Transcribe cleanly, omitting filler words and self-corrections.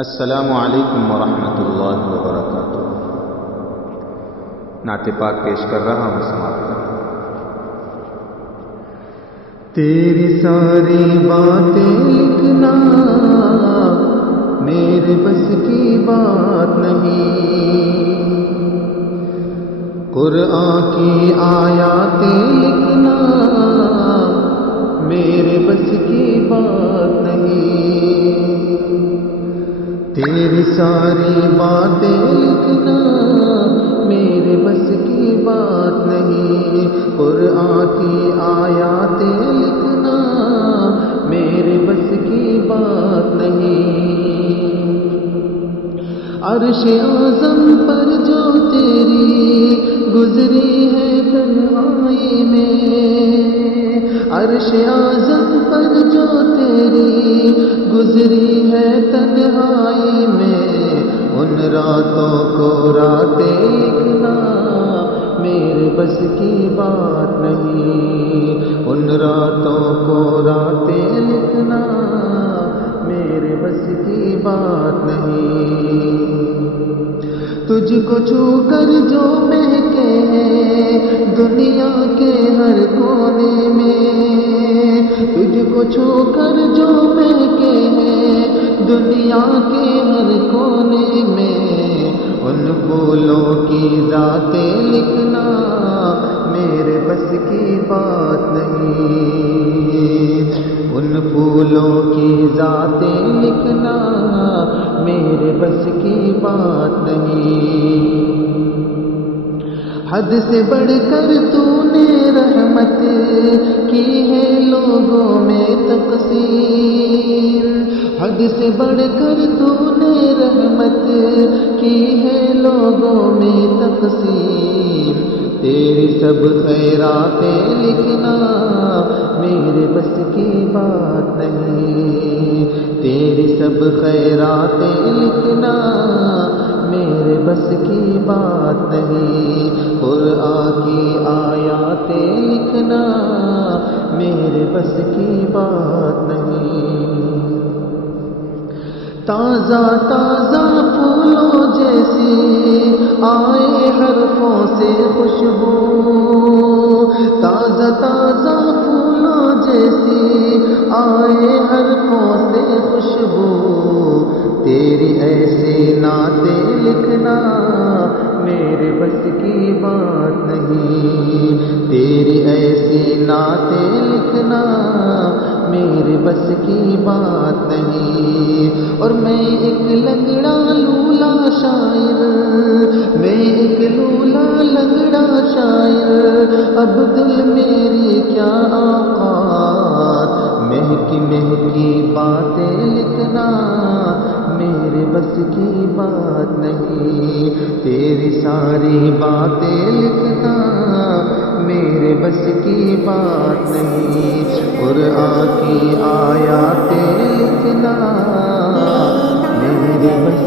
السلام علیکم ورحمۃ اللہ وبرکاتہ۔ نعت پاک پیش کر رہا ہوں، سماعت کر رہا ہوں۔ تیری ساری باتیں لکھنا میرے بس کی بات نہیں، قرآن کی آیاتیں لکھنا میرے بس کی بات نہیں، تیری ساری باتیں لکھنا میرے بس کی بات نہیں، قرآن کی آیاتیں لکھنا میرے بس کی بات نہیں، عرش اعظم پر جو تیری گزری ہے تنہائی میں، عرش اعظم پر جو تیری گزری ہے تنہائی میں، ان راتوں کو راتیں لکھنا میرے بس کی بات نہیں، ان راتوں کو راتیں لکھنا میرے بس کی بات نہیں، تجھ کو چھو کر جو مہکے ہیں دنیا کے ہر کونے میں، تجھ کو چھو کر جو مہکے ہیں دنیا کے ہر کونے میں، ان پھولوں کی ذاتیں لکھنا میرے بس کی بات نہیں، ان پھولوں کی ذاتیں لکھنا میرے بس کی بات نہیں، حد سے بڑھ کر تو نے رحمت کی ہے لوگوں میں تقسیم، حد سے بڑھ کر تو نے رحمت کی ہے لوگوں میں تقسیم، تیری سب خیراتیں لکھنا میرے بس کی بات نہیں، تیری سب خیراتیں لکھنا میرے بس کی بات نہیں، قرآن کی آیاتیں لکھنا میرے بس کی بات نہیں، تازہ تازہ پھولوں جیسی آئے حرفوں سے خوشبو، تازہ تازہ پھولوں جیسی آئے حرفوں سے خوشبو، تیری ایسی نعتیں لکھنا میرے بس کی بات نہیں، تیری ایسی نعتیں لکھنا میرے بس کی بات نہیں، اور میں ایک لنگڑا لولا شاعر، میں ایک لولا لنگڑا شاعر، اب دل میری کیا اوقات، مہکی مہکی باتیں لکھنا میرے بس کی بات نہیں، تیری ساری باتیں لکھنا میرے بس کی بات نہیں، قرآن کی آیاتیں لکھنا میرے بس